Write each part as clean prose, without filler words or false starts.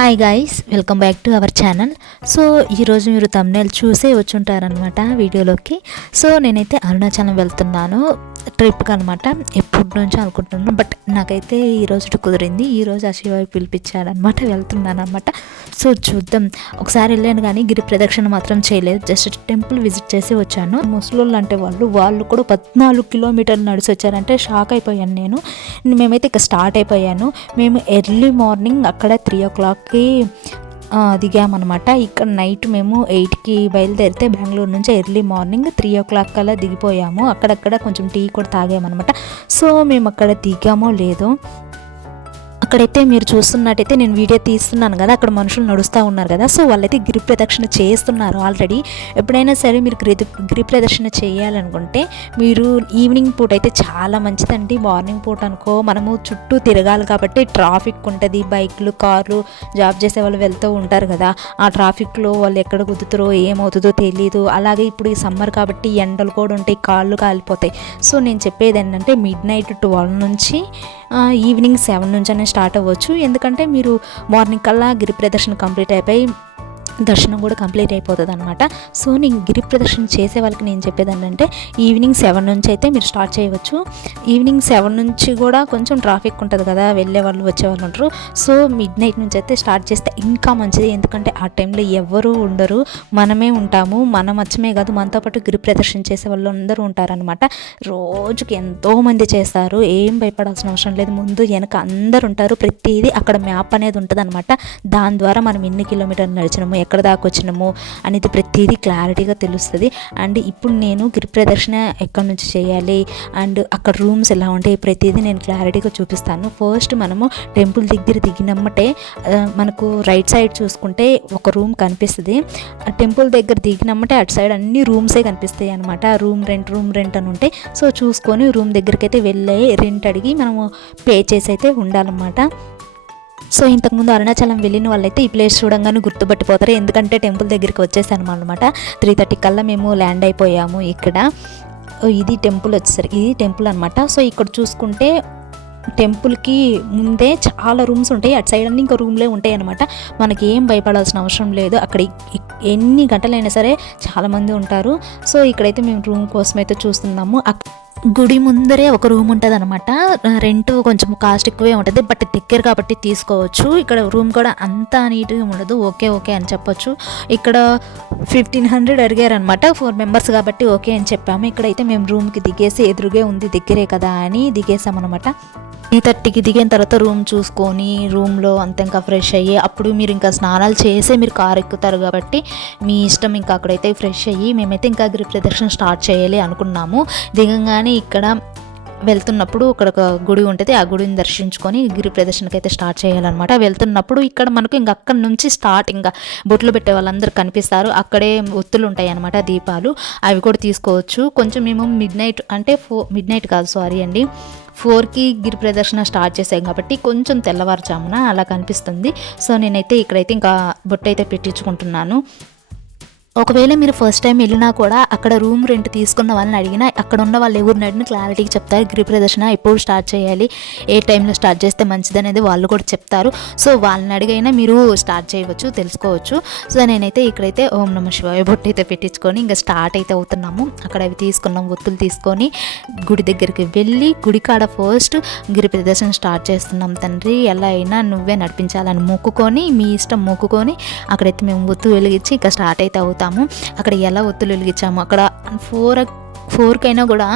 Hi guys, welcome back to our channel. So ఈరోజు మీరు thumbnail చూసే వచ్చుంటారనమాట వీడియోలోకి. సో నేనైతే అరుణాచలం వెళ్తున్నాను ట్రిప్కి అనమాట. ఎప్పటి నుంచో అనుకుంటున్నాను, బట్ నాకైతే ఈరోజు కుదిరింది. ఈరోజు ఆ శివ పిలిపించాడనమాట, వెళ్తున్నాను అనమాట. సో చూద్దాం. ఒకసారి వెళ్ళాను కానీ గిరి ప్రదక్షిణ మాత్రం చేయలేదు, జస్ట్ టెంపుల్ విజిట్ చేసి వచ్చాను. ముసలోళ్ళు అంటే వాళ్ళు కూడా 14 కిలోమీటర్లు నడిచి వచ్చారంటే షాక్ అయిపోయాను నేను. మేమైతే ఇక స్టార్ట్ అయిపోయాను. మేము ఎర్లీ మార్నింగ్ అక్కడ 3 o'clockకి దిగామన్నమాట. ఇక్కడ నైట్ మేము 8కి బయలుదేరితే బెంగళూరు నుంచి ఎర్లీ మార్నింగ్ 3 o'clock కల్లా దిగిపోయాము. అక్కడక్కడ కొంచెం టీ కూడా తాగామన్నమాట. సో మేము అక్కడ దిగామో లేదో, అక్కడైతే మీరు చూస్తున్నట్టయితే నేను వీడియో తీస్తున్నాను కదా, అక్కడ మనుషులు నడుస్తూ ఉన్నారు కదా. సో వాళ్ళైతే గిరి ప్రదక్షిణ చేస్తున్నారు ఆల్రెడీ. ఎప్పుడైనా సరే మీరు గిరి ప్రదక్షిణ చేయాలనుకుంటే మీరు ఈవినింగ్ పూట అయితే చాలా మంచిదండి. మార్నింగ్ పూట అనుకో మనము చుట్టూ తిరగాలి కాబట్టి ట్రాఫిక్ ఉంటుంది, బైక్లు కార్లు జాబ్ చేసే వాళ్ళు వెళ్తూ ఉంటారు కదా. ఆ ట్రాఫిక్లో వాళ్ళు ఎక్కడ కుదుతారో ఏమవుతుందో తెలియదు. అలాగే ఇప్పుడు ఈ సమ్మర్ కాబట్టి ఎండలు కూడా ఉంటాయి, కాళ్ళు కాలిపోతాయి. సో నేను చెప్పేది ఏంటంటే midnight 12 నుంచి ఈవినింగ్ 7 నుంచి స్టార్ట్ అవ్వచ్చు. ఎందుకంటే మీరు మార్నింగ్ కల్లా గిరి ప్రదర్శన కంప్లీట్ అయిపోయి దర్శనం కూడా కంప్లీట్ అయిపోతుంది అనమాట. సో నేను గిరి ప్రదర్శన చేసే వాళ్ళకి నేను చెప్పేది ఏంటంటే ఈవినింగ్ 7 నుంచి అయితే మీరు స్టార్ట్ చేయవచ్చు. ఈవినింగ్ 7 నుంచి కూడా కొంచెం ట్రాఫిక్ ఉంటుంది కదా, వెళ్ళే వాళ్ళు వచ్చే వాళ్ళు ఉంటారు. సో midnight నుంచి అయితే స్టార్ట్ చేస్తే ఇంకా మంచిది. ఎందుకంటే ఆ టైంలో ఎవరు ఉండరు, మనమే ఉంటాము. మన మచ్చమే కాదు, మనతో పాటు గిరి ప్రదర్శన చేసే వాళ్ళు అందరూ ఉంటారనమాట. రోజుకి ఎంతోమంది చేస్తారు, ఏం భయపడాల్సిన అవసరం లేదు. ముందు వెనక అందరు ఉంటారు. ప్రతిదీ అక్కడ మ్యాప్ అనేది ఉంటుంది అనమాట. దాని ద్వారా మనం ఎన్ని కిలోమీటర్లు నడిచినాము, ఎక్కడ దాకా వచ్చినాము అనేది ప్రతిదీ క్లారిటీగా తెలుస్తుంది. అండ్ ఇప్పుడు నేను గిరి ప్రదర్శన ఎక్కడి నుంచి చేయాలి అండ్ అక్కడ రూమ్స్ ఎలా ఉంటాయి ప్రతిదీ నేను క్లారిటీగా చూపిస్తాను. ఫస్ట్ మనము టెంపుల్ దగ్గర దిగినమ్మటే మనకు రైట్ సైడ్ చూసుకుంటే ఒక రూమ్ కనిపిస్తుంది. ఆ టెంపుల్ దగ్గర దిగినమ్మటే అటు సైడ్ అన్ని రూమ్సే కనిపిస్తాయి అనమాట. రూమ్ రెంట్ అని ఉంటాయి. సో చూసుకొని రూమ్ దగ్గరికి అయితే వెళ్ళి రెంట్ అడిగి మనము పే చేసి అయితే ఉండాలన్నమాట. సో ఇంతకుముందు అరుణాచలం వెళ్ళిన వాళ్ళైతే ఈ ప్లేస్ చూడంగానే గుర్తుపట్టిపోతారు, ఎందుకంటే టెంపుల్ దగ్గరికి వచ్చేసాను అనమాట. 3:30 కల్లా మేము ల్యాండ్ అయిపోయాము ఇక్కడ. ఇది టెంపుల్ వచ్చేసరికి ఇది టెంపుల్ అనమాట. సో ఇక్కడ చూసుకుంటే టెంపుల్కి ముందే చాలా రూమ్స్ ఉంటాయి, అటు సైడ్ అన్ని ఇంకా రూమ్లే ఉంటాయి అనమాట. మనకి ఏం భయపడాల్సిన అవసరం లేదు. అక్కడ ఎన్ని గంటలైనా సరే చాలామంది ఉంటారు. సో ఇక్కడైతే మేము రూమ్ కోసం అయితే చూస్తున్నాము. గుడి ముందరే ఒక రూమ్ ఉంటుంది అనమాట. రెంట్ కొంచెం కాస్ట్ ఎక్కువే ఉంటుంది, బట్ దగ్గర కాబట్టి తీసుకోవచ్చు. ఇక్కడ రూమ్ కూడా అంత నీట్గా ఉండదు, ఓకే అని చెప్పొచ్చు. ఇక్కడ 1500 అడిగారు అనమాట. 4 members కాబట్టి ఓకే అని చెప్పాము. ఇక్కడైతే మేము రూమ్కి దిగేసి ఎదురుగే ఉంది, దగ్గరే కదా అని దిగేసామన్నమాట. 3:30కి దిగిన తర్వాత రూమ్ చూసుకొని రూమ్లో అంత ఇంకా ఫ్రెష్ అయ్యి అప్పుడు మీరు ఇంకా స్నానాలు చేసే మీరు కారు ఎక్కుతారు కాబట్టి మీ ఇష్టం. ఇంకా అక్కడైతే ఫ్రెష్ అయ్యి మేమైతే ఇంకా గిరి ప్రదక్షిణ స్టార్ట్ చేయాలి అనుకున్నాము. దిగంగానే ఇక్కడ వెళ్తున్నప్పుడు ఇక్కడ ఒక గుడి ఉంటుంది, ఆ గుడిని దర్శించుకొని గిరి ప్రదర్శనకి అయితే స్టార్ట్ చేయాలన్నమాట. వెళ్తున్నప్పుడు ఇక్కడ మనకు ఇంకా అక్కడి నుంచి స్టార్ట్ ఇంకా బొట్లు పెట్టే వాళ్ళందరూ కనిపిస్తారు. అక్కడే ఒత్తులు ఉంటాయి అన్నమాట, దీపాలు, అవి కూడా తీసుకోవచ్చు. కొంచెం మేము midnight కాదు, సారీ అండి, 4కి గిరి ప్రదర్శన స్టార్ట్ చేసాం కాబట్టి కొంచెం తెల్లవారుజామున అలా కనిపిస్తుంది. సో నేనైతే ఇక్కడైతే ఇంకా బొట్టు అయితే పెట్టించుకుంటున్నాను. ఒకవేళ మీరు ఫస్ట్ టైం వెళ్ళినా కూడా అక్కడ రూమ్ రెంట్ తీసుకున్న వాళ్ళని అడిగినా అక్కడ ఉన్న వాళ్ళు ఎవరిని అడిగినా క్లారిటీగా చెప్తారు. గిరి ప్రదర్శన ఎప్పుడు స్టార్ట్ చేయాలి, ఏ టైంలో స్టార్ట్ చేస్తే మంచిది అనేది వాళ్ళు కూడా చెప్తారు. సో వాళ్ళని అడిగైనా మీరు స్టార్ట్ చేయవచ్చు, తెలుసుకోవచ్చు. సో నేనైతే ఇక్కడైతే ఓం నమః శివాయ బొట్టు అయితే పెట్టించుకొని ఇంకా స్టార్ట్ అయితే అవుతున్నాము. అక్కడ అవి తీసుకున్నాం, ఒత్తులు తీసుకొని గుడి దగ్గరికి వెళ్ళి గుడి కాడ ఫస్ట్ గిరి ప్రదర్శన స్టార్ట్ చేస్తున్నాం. తండ్రి ఎలా అయినా నువ్వే నడిపించాలని మొక్కుకొని, మీ ఇష్టం మొక్కుకొని అక్కడైతే మేము ఒత్తు వెలిగించి ఇంకా స్టార్ట్ అయితే అవుతాము. అక్కడ ఎలా ఒత్తులు వెలిగించాము, అక్కడ 4కైనా కూడా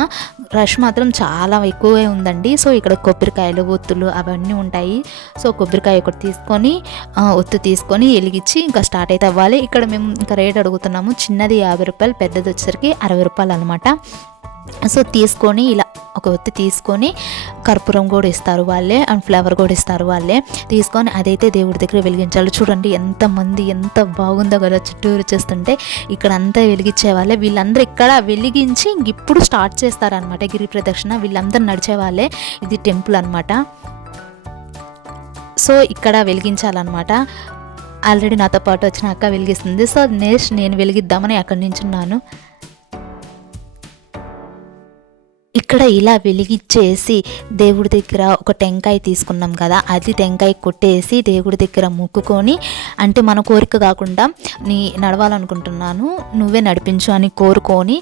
రష్ మాత్రం చాలా ఎక్కువే ఉందండి. సో ఇక్కడ కొబ్బరికాయలు ఒత్తులు అవన్నీ ఉంటాయి. సో కొబ్బరికాయ ఒకటి తీసుకొని ఒత్తు తీసుకొని వెలిగించి ఇంకా స్టార్ట్ అయితే అవ్వాలి. ఇక్కడ మేము ఇంకా రేట్ అడుగుతున్నాము. చిన్నది 50 రూపాయలు, పెద్దది వచ్చేసరికి 60 రూపాయలు అనమాట. సో తీసుకొని ఇలా ఒక ఒత్తి తీసుకొని కర్పూరం కూడా ఇస్తారు వాళ్ళే అండ్ ఫ్లవర్ కూడా ఇస్తారు వాళ్ళే. తీసుకొని అదైతే దేవుడి దగ్గర వెలిగించాలి. చూడండి ఎంతమంది, ఎంత బాగుందో కదా చుట్టూరు చేస్తుంటే. ఇక్కడ అంతా వెలిగించే వాళ్ళే. వీళ్ళందరూ ఇక్కడ వెలిగించి ఇప్పుడు స్టార్ట్ చేస్తారనమాట గిరి ప్రదక్షిణ. వీళ్ళందరూ నడిచే వాళ్ళే. ఇది టెంపుల్ అనమాట. సో ఇక్కడ వెలిగించాలన్నమాట. ఆల్రెడీ నాతో పాటు వచ్చిన అక్క వెలిగిస్తుంది. సో నెక్స్ట్ నేను వెలిగిద్దామని అక్కడి నుంచి ఉన్నాను. ఇక్కడ ఇలా వెలిగించేసి దేవుడి దగ్గర ఒక టెంకాయ తీసుకున్నాం కదా, అది టెంకాయ కొట్టేసి దేవుడి దగ్గర మొక్కుకొని, అంటే మన కోరిక కాకుండా నీ నడవాలనుకుంటున్నాను నువ్వే నడిపించు అని కోరుకొని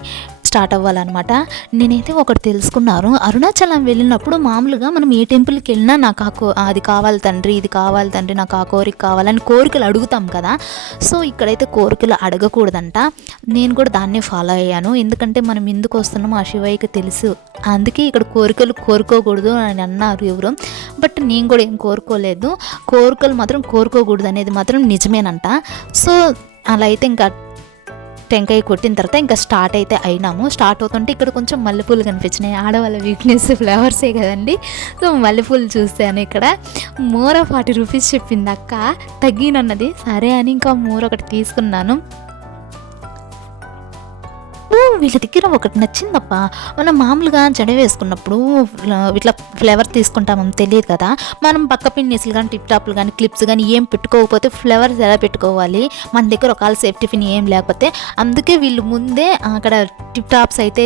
స్టార్ట్ అవ్వాలన్నమాట. నేనైతే ఒకటి తెలుసుకున్నాను, అరుణాచలం వెళ్ళినప్పుడు మామూలుగా మనం ఏ టెంపుల్కి వెళ్ళినా నాకు అది కావాలి తండ్రి, ఇది కావాలి తండ్రి, నాకు ఆ కోరిక కావాలని కోరికలు అడుగుతాం కదా. సో ఇక్కడైతే కోరికలు అడగకూడదంట. నేను కూడా దాన్నే ఫాలో అయ్యాను, ఎందుకంటే మనం ఎందుకు వస్తున్నామో ఆ శివయ్యకి తెలుసు, అందుకే ఇక్కడ కోరికలు కోరుకోకూడదు అని అన్నారు ఎవరు. బట్ నేను కూడా ఏం కోరుకోలేదు, కోరికలు మాత్రం కోరుకోకూడదు అనేది మాత్రం నిజమేనంట. సో అలా అయితే ఇంకా టెంకాయ కొట్టిన తర్వాత ఇంకా స్టార్ట్ అయితే అయినాము. స్టార్ట్ అవుతుంటే ఇక్కడ కొంచెం మల్లెపూలు కనిపించినాయి, ఆడవాళ్ళ వీక్నెస్ ఫ్లవర్సే కదండి. సో మల్లెపూలు చూస్తాను, ఇక్కడ మోర 40 రూపీస్ చెప్పింది అక్క, తగ్గినన్నది సరే అని ఇంకా మోర ఒకటి తీసుకున్నాను. వీళ్ళ దగ్గర ఒకటి నచ్చిందప్ప, మనం మామూలుగా జడ వేసుకున్నప్పుడు ఇట్లా ఫ్లేవర్ తీసుకుంటామని తెలియదు కదా, మనం పక్క పిన్నీసులు కానీ టిప్ టాప్లు కానీ క్లిప్స్ కానీ ఏం పెట్టుకోకపోతే ఫ్లేవర్స్ ఎలా పెట్టుకోవాలి, మన దగ్గర ఒకవేళ సేఫ్టీ పిన్ ఏం లేకపోతే, అందుకే వీళ్ళు ముందే అక్కడ టిప్ టాప్స్ అయితే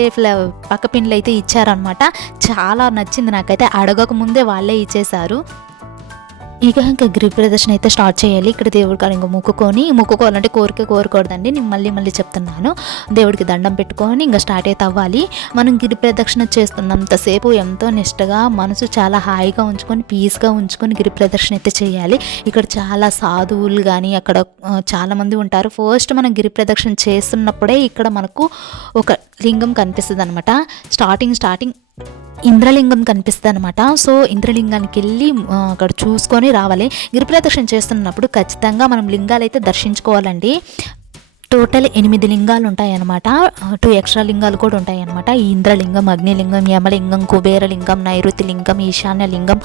పక్క పిన్లు అయితే ఇచ్చారనమాట. చాలా నచ్చింది నాకైతే, అడగక ముందే వాళ్ళే ఇచ్చేశారు. ఇంకా గిరి ప్రదర్శన అయితే స్టార్ట్ చేయాలి. ఇక్కడ దేవుడి కాడ ఇంకా మొక్కుకోవాలంటే కోరుకోకూడదండి, నేను మళ్ళీ చెప్తున్నాను. దేవుడికి దండం పెట్టుకొని ఇంకా స్టార్ట్ అయితే అవ్వాలి. మనం గిరి ప్రదక్షిణ చేస్తున్నంతసేపు ఎంతో నిష్టగా మనసు చాలా హాయిగా ఉంచుకొని పీస్గా ఉంచుకొని గిరి ప్రదర్శన అయితే చేయాలి. ఇక్కడ చాలా సాధువులు కానీ అక్కడ చాలామంది ఉంటారు. ఫస్ట్ మనం గిరి ప్రదక్షిణ చేస్తున్నప్పుడే ఇక్కడ మనకు ఒక లింగం కనిపిస్తుంది అనమాట. స్టార్టింగ్ ఇంద్రలింగం కనిపిస్తుంది అనమాట. సో ఇంద్రలింగానికి వెళ్ళి అక్కడ చూసుకొని రావాలి. గిరిప్రదక్షిణ చేస్తున్నప్పుడు ఖచ్చితంగా మనం లింగాలు అయితే దర్శించుకోవాలండి. టోటల్ 8 లింగాలు ఉంటాయన్నమాట, 2 ఎక్స్ట్రా లింగాలు కూడా ఉంటాయన్నమాట. ఈ ఇంద్రలింగం, అగ్నిలింగం, యమలింగం, కుబేరలింగం, నైరుతి లింగం, ఈశాన్య లింగం,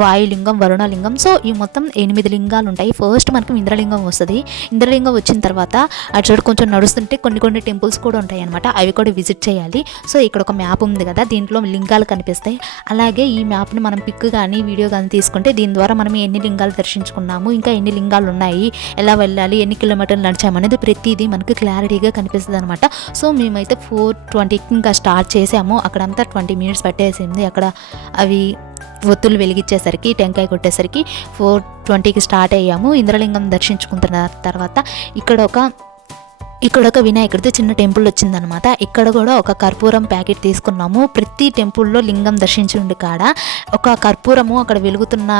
వాయులింగం, వరుణలింగం. సో ఈ మొత్తం 8 లింగాలు ఉంటాయి. ఫస్ట్ మనకు ఇంద్రలింగం వస్తుంది. ఇంద్రలింగం వచ్చిన తర్వాత అటు సైడ్ కొంచెం నడుస్తుంటే కొన్ని టెంపుల్స్ కూడా ఉంటాయి అనమాట, అవి కూడా విజిట్ చేయాలి. సో ఇక్కడ ఒక మ్యాప్ ఉంది కదా, దీంట్లో లింగాలు కనిపిస్తాయి. అలాగే ఈ మ్యాప్ని మనం పిక్ కానీ వీడియో కానీ తీసుకుంటే దీని ద్వారా మనం ఎన్ని లింగాలు దర్శించుకున్నాము, ఇంకా ఎన్ని లింగాలు ఉన్నాయి, ఎలా వెళ్ళాలి, ఎన్ని కిలోమీటర్లు నడిచామనేది ప్రతిదీ మనకు క్లారిటీగా కనిపిస్తుంది అనమాట. సో మేమైతే 4:20కి ఇంకా స్టార్ట్ చేసాము. అక్కడంతా 20 మినిట్స్ పట్టేసింది. అక్కడ అవి ఒత్తులు వెలిగించేసరికి, టెంకాయ కొట్టేసరికి 4:20కి స్టార్ట్ అయ్యాము. ఇంద్రలింగం దర్శించుకున్న తర్వాత ఇక్కడ ఒక వినాయకుడితో చిన్న టెంపుల్ వచ్చిందనమాట. ఇక్కడ కూడా ఒక కర్పూరం ప్యాకెట్ తీసుకున్నాము. ప్రతి టెంపుల్లో లింగం దర్శించుండి కాడ ఒక కర్పూరము అక్కడ వెలుగుతున్న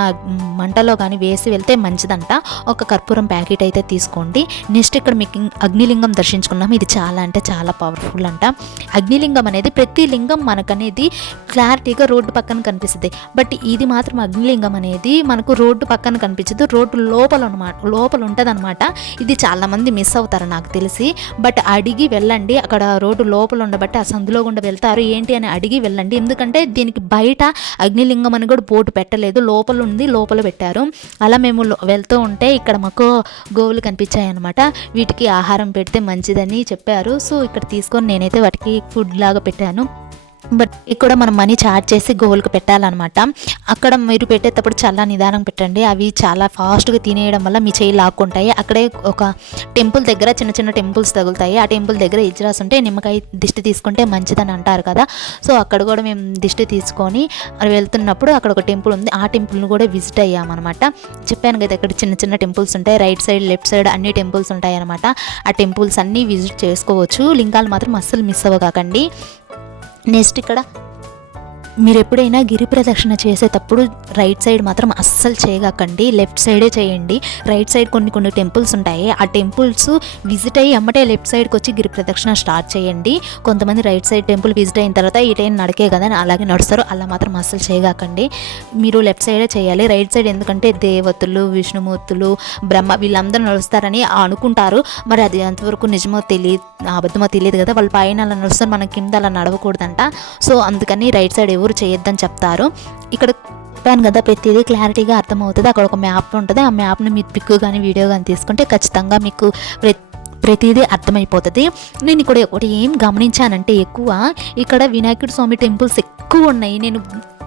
మంటలో కానీ వేసి వెళ్తే మంచిదంట. ఒక కర్పూరం ప్యాకెట్ అయితే తీసుకోండి. నెక్స్ట్ ఇక్కడ మీకు అగ్నిలింగం దర్శించుకున్నాము. ఇది చాలా అంటే చాలా పవర్ఫుల్ అంట. అగ్నిలింగం అనేది ప్రతి లింగం మనకనేది క్లారిటీగా రోడ్డు పక్కన కనిపిస్తుంది. బట్ ఇది మాత్రం అగ్నిలింగం అనేది మనకు రోడ్డు పక్కన కనిపించదు, రోడ్డు లోపల ఉంటుంది అనమాట. ఇది చాలామంది మిస్ అవుతారు నాకు తెలిసి. బట్ అడిగి వెళ్ళండి, అక్కడ రోడ్డు లోపల ఉండబట్టి ఆ సందులో గుండా వెళ్తారు, ఏంటి అని అడిగి వెళ్ళండి. ఎందుకంటే దీనికి బయట అగ్నిలింగం అని కూడా బోర్డు పెట్టలేదు, లోపల ఉంది, లోపల పెట్టారు. అలా మేము వెళ్తూ ఉంటే ఇక్కడ మాకు గోవులు కనిపించాయి అనమాట. వీటికి ఆహారం పెడితే మంచిదని చెప్పారు. సో ఇక్కడ తీసుకొని నేనైతే వాటికి ఫుడ్ లాగా పెట్టాను. బట్ ఇక్కడ మనం మనీ చార్జ్ చేసి గోవులకు పెట్టాలన్నమాట. అక్కడ మీరు పెట్టేటప్పుడు చాలా నిదానం పెట్టండి, అవి చాలా ఫాస్ట్గా తినేయడం వల్ల మీ చేయి లాక్కుంటాయి. అక్కడే ఒక టెంపుల్ దగ్గర చిన్న టెంపుల్స్ తగులుతాయి. ఆ టెంపుల్ దగ్గర ఇజ్రాస్ ఉంటే నిమ్మకాయ దిష్టి తీసుకుంటే మంచిదని అంటారు కదా. సో అక్కడ కూడా మేము దిష్టి తీసుకొని వెళ్తున్నప్పుడు అక్కడ ఒక టెంపుల్ ఉంది, ఆ టెంపుల్ని కూడా విజిట్ అయ్యామన్నమాట. చెప్పాను కదా ఇక్కడ చిన్న టెంపుల్స్ ఉంటాయి, రైట్ సైడ్ లెఫ్ట్ సైడ్ అన్ని టెంపుల్స్ ఉంటాయి అనమాట. ఆ టెంపుల్స్ అన్నీ విజిట్ చేసుకోవచ్చు. లింగాలు మాత్రం అస్సలు మిస్ అవ్వకండి. నెక్స్ట్ ఇక్కడ మీరు ఎప్పుడైనా గిరి ప్రదక్షిణ చేసేటప్పుడు రైట్ సైడ్ మాత్రం అస్సలు చేయకండి, లెఫ్ట్ సైడే చేయండి. రైట్ సైడ్ కొన్ని టెంపుల్స్ ఉంటాయి, ఆ టెంపుల్స్ విజిట్ అయ్యి అమ్మటే లెఫ్ట్ సైడ్కి వచ్చి గిరి ప్రదక్షిణ స్టార్ట్ చేయండి. కొంతమంది రైట్ సైడ్ టెంపుల్ విజిట్ అయిన తర్వాత ఈ టైం నడికే కదా అని అలాగే నడుస్తారు, అలా మాత్రం అస్సలు చేయకండి. మీరు లెఫ్ట్ సైడే చేయాలి. రైట్ సైడ్ ఎందుకంటే దేవతలు, విష్ణుమూర్తులు, బ్రహ్మ వీళ్ళందరూ నడుస్తారని అనుకుంటారు. మరి అది ఎంతవరకు నిజమో తెలియదు, అబద్ధమో తెలియదు కదా. వాళ్ళ పైన అలా నడుస్తారు, మన కింద అలా నడవకూడదంట. సో అందుకని రైట్ సైడ్ ఎవరు చేయొద్దని చెప్తారు. ఇక్కడ చెప్పాను కదా ప్రతిదీ క్లారిటీగా అర్థమవుతుంది. అక్కడ ఒక మ్యాప్ ఉంటుంది, ఆ మ్యాప్ని మీరు పిక్ కానీ వీడియో కానీ తీసుకుంటే ఖచ్చితంగా మీకు ప్రతిదీ అర్థమైపోతుంది. నేను ఇక్కడ ఒకటి ఏం గమనించానంటే ఎక్కువ ఇక్కడ వినాయకుడి స్వామి టెంపుల్స్ ఎక్కువ ఉన్నాయి. నేను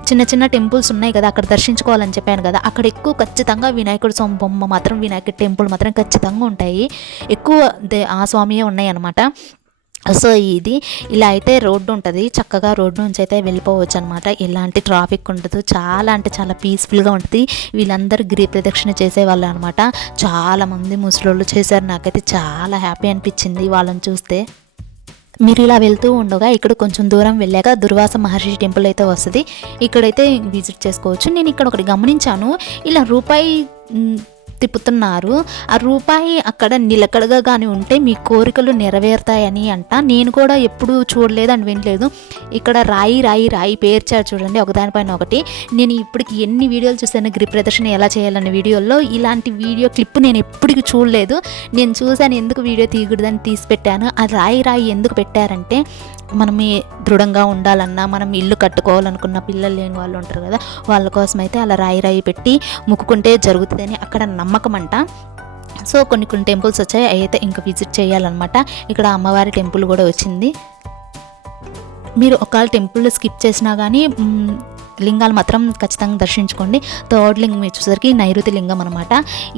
చిన్న టెంపుల్స్ ఉన్నాయి కదా అక్కడ దర్శించుకోవాలని చెప్పాను కదా, అక్కడ ఎక్కువ ఖచ్చితంగా వినాయకుడి స్వామి బొమ్మ మాత్రం, వినాయకుడి టెంపుల్ మాత్రం ఖచ్చితంగా ఉంటాయి. ఎక్కువ ఆ స్వామియే ఉన్నాయి అన్నమాట. సో ఇది ఇలా అయితే రోడ్డు ఉంటుంది, చక్కగా రోడ్డు నుంచి అయితే వెళ్ళిపోవచ్చు అనమాట. ఎలాంటి ట్రాఫిక్ ఉండదు, చాలా అంటే చాలా పీస్ఫుల్గా ఉంటుంది. వీళ్ళందరూ గిరి ప్రదక్షిణ చేసేవాళ్ళు అనమాట. చాలామంది ముసలోళ్ళు చేశారు. నాకైతే చాలా హ్యాపీ అనిపించింది వాళ్ళని చూస్తే. మీరు ఇలా వెళ్తూ ఉండగా ఇక్కడ కొంచెం దూరం వెళ్ళాక దుర్వాస మహర్షి టెంపుల్ అయితే వస్తుంది. ఇక్కడైతే విజిట్ చేసుకోవచ్చు. నేను ఇక్కడ ఒకటి గమనించాను, ఇలా రూపాయి తిప్పుతున్నారు. ఆ రూపాయి అక్కడ నిలకడగా కానీ ఉంటే మీ కోరికలు నెరవేరుతాయని అంట. నేను కూడా ఎప్పుడు చూడలేదు అని వినలేదు. ఇక్కడ రాయి రాయి రాయి పేర్చారు చూడండి, ఒకదానిపైన ఒకటి. నేను ఇప్పటికి ఎన్ని వీడియోలు చూసాను గిరి ప్రదర్శన ఎలా చేయాలనే వీడియోల్లో, ఇలాంటి వీడియో క్లిప్ నేను ఎప్పటికీ చూడలేదు. నేను చూసాను, ఎందుకు వీడియో తీయకూడదని తీసి పెట్టాను. ఆ రాయి రాయి ఎందుకు పెట్టారంటే, మనం దృఢంగా ఉండాలన్నా, మనం ఇల్లు కట్టుకోవాలనుకున్న పిల్లలు లేని వాళ్ళు ఉంటారు కదా, వాళ్ళ కోసం అయితే అలా రాయి రాయి పెట్టి మొక్కుకుంటే జరుగుతుందని అక్కడ నమ్మకం అంట. సో కొన్ని టెంపుల్స్ వచ్చాయి, అయితే ఇంకా విజిట్ చేయాలన్నమాట. ఇక్కడ అమ్మవారి టెంపుల్ కూడా వచ్చింది. మీరు ఒకవేళ టెంపుల్ స్కిప్ చేసినా కానీ లింగాలు మాత్రం ఖచ్చితంగా దర్శించుకోండి. థర్డ్ లింగం వచ్చేసరికి నైరుతి లింగం అనమాట.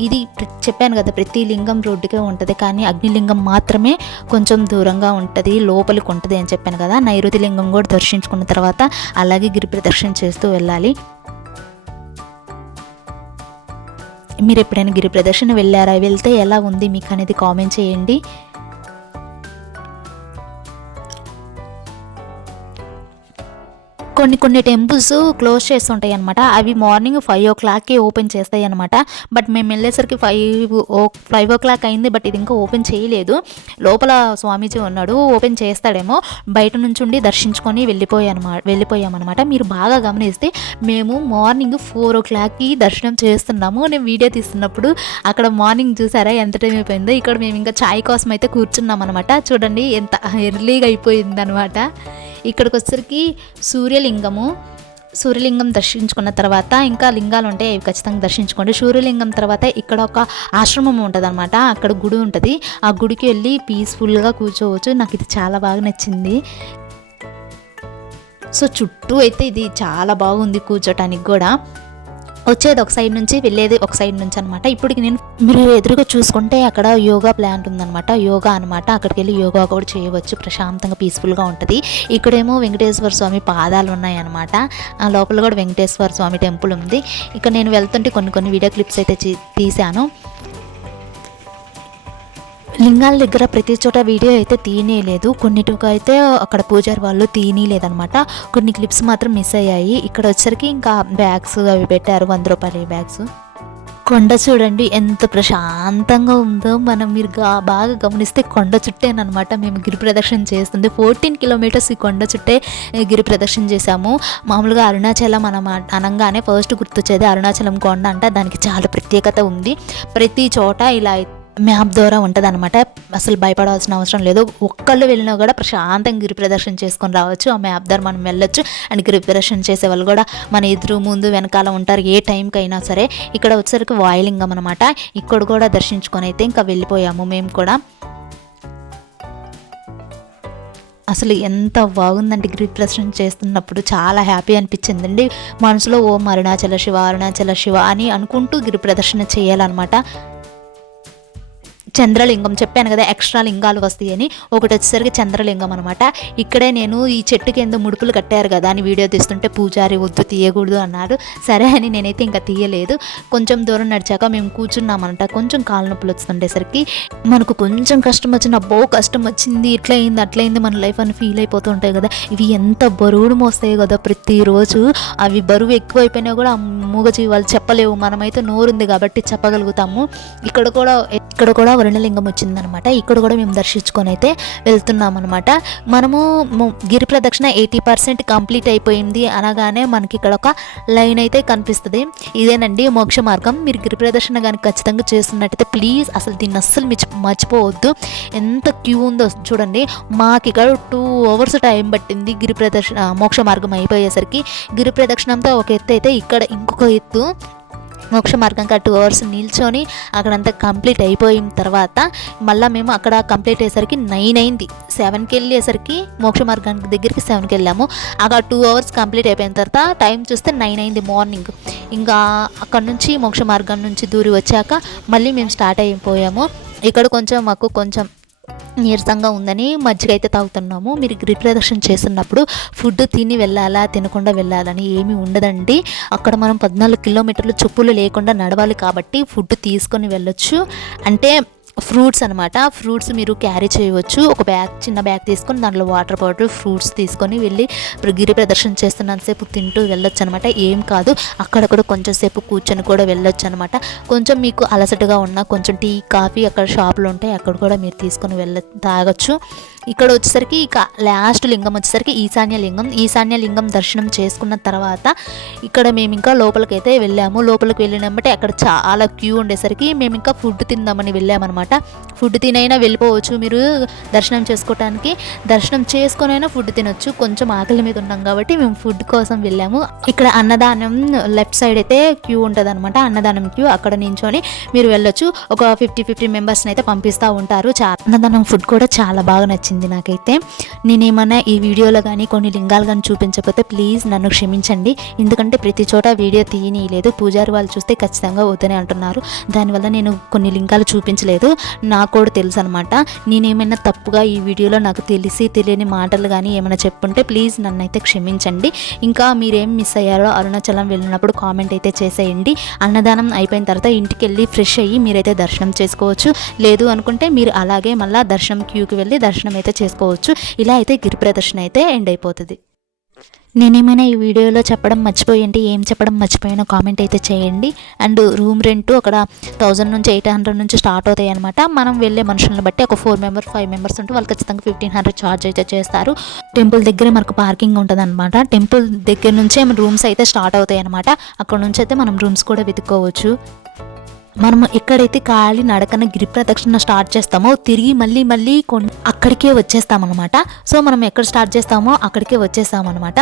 ఇది చెప్పాను కదా, ప్రతి లింగం రోడ్డుకే ఉంటుంది, కానీ అగ్నిలింగం మాత్రమే కొంచెం దూరంగా ఉంటుంది, లోపలికి ఉంటుంది అని చెప్పాను కదా. నైరుతి లింగం కూడా దర్శించుకున్న తర్వాత అలాగే గిరి ప్రదక్షిణ చేస్తూ వెళ్ళాలి. మీరు ఎప్పుడైనా గిరి ప్రదక్షిణ వెళ్ళారా? వెళ్తే ఎలా ఉంది మీకు అనేది కామెంట్ చేయండి. కొన్ని టెంపుల్స్ క్లోజ్ చేస్తుంటాయి అనమాట. అవి మార్నింగ్ 5 o'clockకి ఓపెన్ చేస్తాయి అనమాట. బట్ మేము వెళ్ళేసరికి 5 o'clock అయింది, బట్ ఇది ఇంకా ఓపెన్ చేయలేదు. లోపల స్వామీజీ ఉన్నాడు, ఓపెన్ చేస్తాడేమో. బయట నుంచి ఉండి దర్శించుకొని వెళ్ళిపోయామన్నమాట. మీరు బాగా గమనిస్తే మేము మార్నింగ్ 4 o'clockకి దర్శనం చేస్తున్నాము. నేను వీడియో తీస్తున్నప్పుడు అక్కడ మార్నింగ్ చూసారా ఎంత టైం అయిపోయిందో. ఇక్కడ మేము ఇంకా ఛాయ్ కోసం అయితే కూర్చున్నాం అనమాట. చూడండి ఎంత ఎర్లీగా అయిపోయిందనమాట. ఇక్కడికి వచ్చేసరికి సూర్యలింగం దర్శించుకున్న తర్వాత ఇంకా లింగాలు ఉంటాయి, అవి ఖచ్చితంగా దర్శించుకోండి. సూర్యలింగం తర్వాత ఇక్కడ ఒక ఆశ్రమం ఉంటుంది అనమాట. అక్కడ గుడి ఉంటుంది. ఆ గుడికి వెళ్ళి పీస్ఫుల్గా కూర్చోవచ్చు. నాకు ఇది చాలా బాగా నచ్చింది. సో చుట్టూ అయితే ఇది చాలా బాగుంది కూర్చోటానికి కూడా. వచ్చేది ఒక సైడ్ నుంచి, వెళ్ళేది ఒక సైడ్ నుంచి అనమాట. ఇప్పటికి మీరు ఎదురుగా చూసుకుంటే అక్కడ యోగా ప్లాంట్ ఉందన్నమాట. యోగా అనమాట. అక్కడికి వెళ్ళి యోగా కూడా చేయవచ్చు, ప్రశాంతంగా పీస్ఫుల్గా ఉంటుంది. ఇక్కడేమో వెంకటేశ్వర స్వామి పాదాలు ఉన్నాయన్నమాట. ఆ లోపల కూడా వెంకటేశ్వర స్వామి టెంపుల్ ఉంది. ఇక్కడ నేను వెళ్తుంటే కొన్ని వీడియో క్లిప్స్ అయితే తీశాను. లింగాల దగ్గర ప్రతి చోట వీడియో అయితే తీయలేదు. కొన్నిటికి అయితే అక్కడ పూజారి వాళ్ళు తీయలేదనమాట. కొన్ని క్లిప్స్ మాత్రం మిస్ అయ్యాయి. ఇక్కడ వచ్చరికి ఇంకా బ్యాగ్స్ అవి పెట్టారు, 100 రూపాయల బ్యాగ్స్. కొండ చూడండి ఎంత ప్రశాంతంగా ఉందో. మీరు బాగా గమనిస్తే కొండ చుట్టేనమాట మేము గిరి ప్రదక్షిణ చేస్తుంది. 14 kilometers ఈ కొండ చుట్టే గిరి ప్రదక్షిణ చేశాము. మామూలుగా అరుణాచలం అనగానే ఫస్ట్ గుర్తొచ్చేది అరుణాచలం కొండ అంట. దానికి చాలా ప్రత్యేకత ఉంది. ప్రతి చోట ఇలా మ్యాప్ ద్వారా ఉంటుంది అనమాట. అసలు భయపడాల్సిన అవసరం లేదు. ఒక్కళ్ళు వెళ్ళినా కూడా ప్రశాంతంగా గిరి ప్రదర్శన చేసుకొని రావచ్చు. ఆ మ్యాప్ ద్వారా మనం వెళ్ళొచ్చు. అండ్ గిరి ప్రదర్శన చేసే వాళ్ళు కూడా మన ఎదురు ముందు వెనకాల ఉంటారు, ఏ టైంకి అయినా సరే. ఇక్కడ వచ్చేసరికి వాయులింగం అనమాట. ఇక్కడ కూడా దర్శించుకొని అయితే ఇంకా వెళ్ళిపోయాము మేము కూడా. అసలు ఎంత బాగుందంటే గిరి ప్రదర్శన చేస్తున్నప్పుడు చాలా హ్యాపీ అనిపించిందండి. మనసులో ఓం అరుణాచల శివ అరుణాచల శివ అని అనుకుంటూ గిరి ప్రదర్శన చేయాలన్నమాట. చంద్రలింగం చెప్పాను కదా, ఎక్స్ట్రా లింగాలు వస్తాయని. ఒకటి వచ్చేసరికి చంద్రలింగం అనమాట. ఇక్కడే నేను ఈ చెట్టుకి ఎందుకు ముడుపులు కట్టారు కదా అని వీడియో తీస్తుంటే పూజారి వద్దు తీయకూడదు అన్నారు. సరే అని నేనైతే ఇంకా తీయలేదు. కొంచెం దూరం నడిచాక మేము కూర్చున్నామంట. కొంచెం కాళ్ళ నొప్పులు వస్తుండేసరికి మనకు కొంచెం కష్టం వచ్చింది, అబ్బో కష్టం వచ్చింది, ఇట్లా అయింది అట్లా అయింది మన లైఫ్ అని ఫీల్ అయిపోతుంటాయి కదా. ఇవి ఎంత బరువును మోస్తాయి కదా ప్రతిరోజు. అవి బరువు ఎక్కువైపోయినా కూడా మూగజీవాలు చెప్పలేవు, మనమైతే నోరుంది కాబట్టి చెప్పగలుగుతాము. ఇక్కడ కూడా వరుణలింగం వచ్చిందనమాట. ఇక్కడ కూడా మేము దర్శించుకొని అయితే వెళ్తున్నాం అనమాట. మనము గిరి ప్రదక్షిణ 80% కంప్లీట్ అయిపోయింది అనగానే మనకి ఇక్కడ ఒక లైన్ అయితే కనిపిస్తుంది. ఇదేనండి మోక్ష మార్గం. మీరు గిరి ప్రదక్షిణ కానీ ఖచ్చితంగా చేస్తున్నట్టయితే ప్లీజ్ అసలు దీన్ని అస్సలు మర్చిపోవద్దు. ఎంత క్యూ ఉందో చూడండి. మాకు ఇక్కడ 2 hours టైం పట్టింది గిరి ప్రదక్షిణ మోక్ష మార్గం అయిపోయేసరికి. గిరి ప్రదక్షిణంతో ఒక ఎత్తు అయితే ఇక్కడ ఇంకొక ఎత్తు. మోక్ష మార్గంగా 2 hours నిల్చొని అక్కడంతా కంప్లీట్ అయిపోయిన తర్వాత మళ్ళీ మేము అక్కడ కంప్లీట్ అయ్యేసరికి 9 అయింది. 7కి వెళ్ళేసరికి మోక్ష మార్గానికి దగ్గరికి 7కి వెళ్ళాము. అక్కడ 2 hours కంప్లీట్ అయిపోయిన తర్వాత టైం చూస్తే 9 అయింది మార్నింగ్. ఇంకా అక్కడ నుంచి మోక్ష మార్గం నుంచి దూరి వచ్చాక మళ్ళీ మేము స్టార్ట్ అయిపోయాము. ఇక్కడ మాకు కొంచెం నీరసంగా ఉందని మజ్జిగ అయితే తాగుతున్నాము. మీరు గిరి ప్రదక్షిణ చేస్తున్నప్పుడు ఫుడ్ తిని వెళ్ళాలా తినకుండా వెళ్ళాలని ఏమీ ఉండదండి. అక్కడ మనం 14 కిలోమీటర్లు చెప్పులు లేకుండా నడవాలి కాబట్టి ఫుడ్ తీసుకొని వెళ్ళొచ్చు. అంటే ఫ్రూట్స్ అనమాట. ఫ్రూట్స్ మీరు క్యారీ చేయవచ్చు. ఒక బ్యాగ్, చిన్న బ్యాగ్ తీసుకొని దాంట్లో వాటర్ బాటిల్, ఫ్రూట్స్ తీసుకొని వెళ్ళి గిరి ప్రదర్శన చేస్తున్నంతసేపు తింటూ వెళ్ళొచ్చు అనమాట. ఏం కాదు, అక్కడ కూడా కొంచెం సేపు కూర్చొని కూడా వెళ్ళొచ్చు అనమాట. కొంచెం మీకు అలసటగా ఉన్న కొంచెం టీ, కాఫీ అక్కడ షాపులు ఉంటాయి, అక్కడ కూడా మీరు తీసుకొని తాగొచ్చు. ఇక్కడ వచ్చేసరికి ఇక లాస్ట్ లింగం వచ్చేసరికి ఈశాన్య లింగం దర్శనం చేసుకున్న తర్వాత ఇక్కడ మేము ఇంకా లోపలికైతే వెళ్ళాము. లోపలికి వెళ్ళినప్పుడు అక్కడ చాలా క్యూ ఉండేసరికి మేము ఇంకా ఫుడ్ తిందామని వెళ్ళామన్నమాట. ఫుడ్ తినైనా వెళ్ళిపోవచ్చు మీరు దర్శనం చేసుకోవటానికి. దర్శనం చేసుకునైనా ఫుడ్ తినొచ్చు. కొంచెం ఆకలి మీద ఉన్నాం కాబట్టి మేము ఫుడ్ కోసం వెళ్ళాము. ఇక్కడ అన్నదానం లెఫ్ట్ సైడ్ అయితే క్యూ ఉంటుంది అనమాట. అన్నదానం క్యూ, అక్కడ నించొని మీరు వెళ్ళొచ్చు. ఒక 50 మెంబర్స్ని అయితే పంపిస్తూ ఉంటారు. అన్నదానం ఫుడ్ కూడా చాలా బాగా నచ్చింది నాకైతే. నేనేమన్నా ఈ వీడియోలో కానీ కొన్ని లింగాలు కానీ చూపించకపోతే ప్లీజ్ నన్ను క్షమించండి. ఎందుకంటే ప్రతి చోట వీడియో తీయనీయలేదు. పూజారి వాళ్ళు చూస్తే ఖచ్చితంగా వద్దనే అంటున్నారు. దానివల్ల నేను కొన్ని లింగాలు చూపించలేదు. నాకు కూడా తెలుసు అనమాట. నేనేమైనా తప్పుగా ఈ వీడియోలో నాకు తెలియని మాటలు కానీ ఏమైనా చెప్పుంటే ప్లీజ్ నన్ను అయితే క్షమించండి. ఇంకా మీరేం మిస్ అయ్యారో అరుణాచలం వెళ్ళినప్పుడు కామెంట్ అయితే చేసేయండి. అన్నదానం అయిపోయిన తర్వాత ఇంటికి వెళ్ళి ఫ్రెష్ అయ్యి మీరైతే దర్శనం చేసుకోవచ్చు. లేదు అనుకుంటే మీరు అలాగే మళ్ళీ దర్శనం క్యూకి వెళ్ళి దర్శనం అయితే చేసుకోవచ్చు. ఇలా అయితే గిరి ప్రదర్శన అయితే ఎండ్ అయిపోతుంది. నేనేమైనా ఈ వీడియోలో చెప్పడం ఏం చెప్పడం మర్చిపోయానో కామెంట్ అయితే చేయండి. అండ్ రూమ్ రెంట్ అక్కడ 1000 నుంచి 800 నుంచి స్టార్ట్ అవుతాయి అనమాట. మనం వెళ్ళే మనుషులను బట్టి ఒక 5 మెంబర్స్ ఉంటే వాళ్ళు ఖచ్చితంగా 1500 ఛార్జ్ అయితే చేస్తారు. టెంపుల్ దగ్గరే మనకు పార్కింగ్ ఉంటుంది అనమాట. టెంపుల్ దగ్గర నుంచే రూమ్స్ అయితే స్టార్ట్ అవుతాయి అనమాట. అక్కడ నుంచి అయితే మనం రూమ్స్ కూడా వెతుక్కోవచ్చు. మనము ఎక్కడైతే ఖాళీ నడకన గిరి ప్రదక్షిణ స్టార్ట్ చేస్తామో తిరిగి మళ్ళీ అక్కడికే వచ్చేస్తామన్నమాట. సో మనం ఎక్కడ స్టార్ట్ చేస్తామో అక్కడికే వచ్చేస్తామన్నమాట.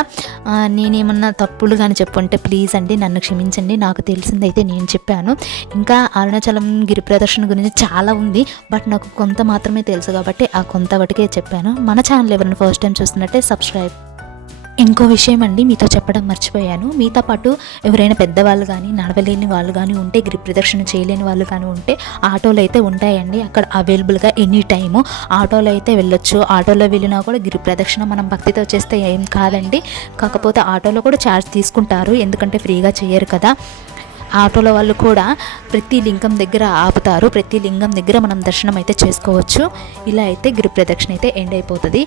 నేనేమన్నా తప్పులు కానీ చెప్పుంటే ప్లీజ్ అండి నన్ను క్షమించండి. నాకు తెలిసిందైతే నేను చెప్పాను. ఇంకా అరుణాచలం గిరి ప్రదక్షిణ గురించి చాలా ఉంది, బట్ నాకు కొంత మాత్రమే తెలుసు కాబట్టి ఆ కొంత వాటికే చెప్పాను. మన ఛానల్ ఎవరైనా ఫస్ట్ టైం చూస్తున్నట్టే సబ్స్క్రైబ్. ఇంకో విషయం అండి, మీతో చెప్పడం మర్చిపోయాను. మీతో పాటు ఎవరైనా పెద్దవాళ్ళు కానీ నడవలేని వాళ్ళు కానీ ఉంటే, గిరి ప్రదక్షిణ చేయలేని వాళ్ళు కానీ ఉంటే ఆటోలు అయితే ఉంటాయండి అక్కడ అవైలబుల్గా. ఎనీ టైము ఆటోలో అయితే వెళ్ళొచ్చు. ఆటోలో వెళ్ళినా కూడా గిరి ప్రదక్షిణ మనం భక్తితో చేస్తే ఏం కాదండి. కాకపోతే ఆటోలో కూడా ఛార్జ్ తీసుకుంటారు, ఎందుకంటే ఫ్రీగా చేయరు కదా. ఆటోలో వాళ్ళు కూడా ప్రతి లింగం దగ్గర ఆపుతారు. ప్రతి లింగం దగ్గర మనం దర్శనం అయితే చేసుకోవచ్చు. ఇలా అయితే గిరి ప్రదక్షిణ అయితే ఎండ్ అయిపోతుంది.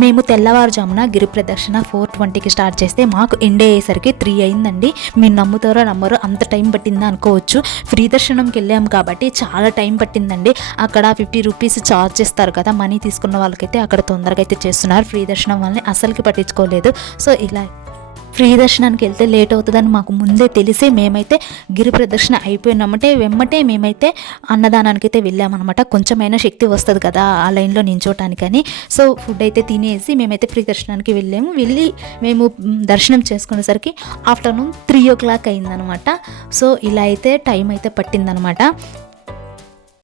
మేము తెల్లవారుజామున గిరి ప్రదక్షిణ 4:20కి స్టార్ట్ చేస్తే మాకు ఎండ్ అయ్యేసరికి 3 అయిందండి. మీరు నమ్ముతారో నమ్మరో అంత టైం పట్టిందా అనుకోవచ్చు. ఫ్రీ దర్శనంకి వెళ్ళాము కాబట్టి చాలా టైం పట్టిందండి. అక్కడ 50 రూపీస్ ఛార్జ్ చేస్తారు కదా, మనీ తీసుకున్న వాళ్ళకైతే అక్కడ తొందరగా అయితే చేస్తున్నారు. ఫ్రీ దర్శనం వాళ్ళని అసలుకి పట్టించుకోలేదు. సో ఇలా ఫ్రీ దర్శనానికి వెళ్తే లేట్ అవుతుందని మాకు ముందే తెలిసి మేమైతే గిరి ప్రదర్శన అయిపోయినామంటే వెమ్మటే మేమైతే అన్నదానానికి అయితే వెళ్ళామన్నమాట. కొంచెమైనా శక్తి వస్తుంది కదా ఆ లైన్లో నించోటానికని. సో ఫుడ్ అయితే తినేసి మేమైతే ఫ్రీ దర్శనానికి వెళ్ళి మేము దర్శనం చేసుకునేసరికి ఆఫ్టర్నూన్ 3 o'clock అయిందనమాట. సో ఇలా అయితే టైం అయితే పట్టిందనమాట.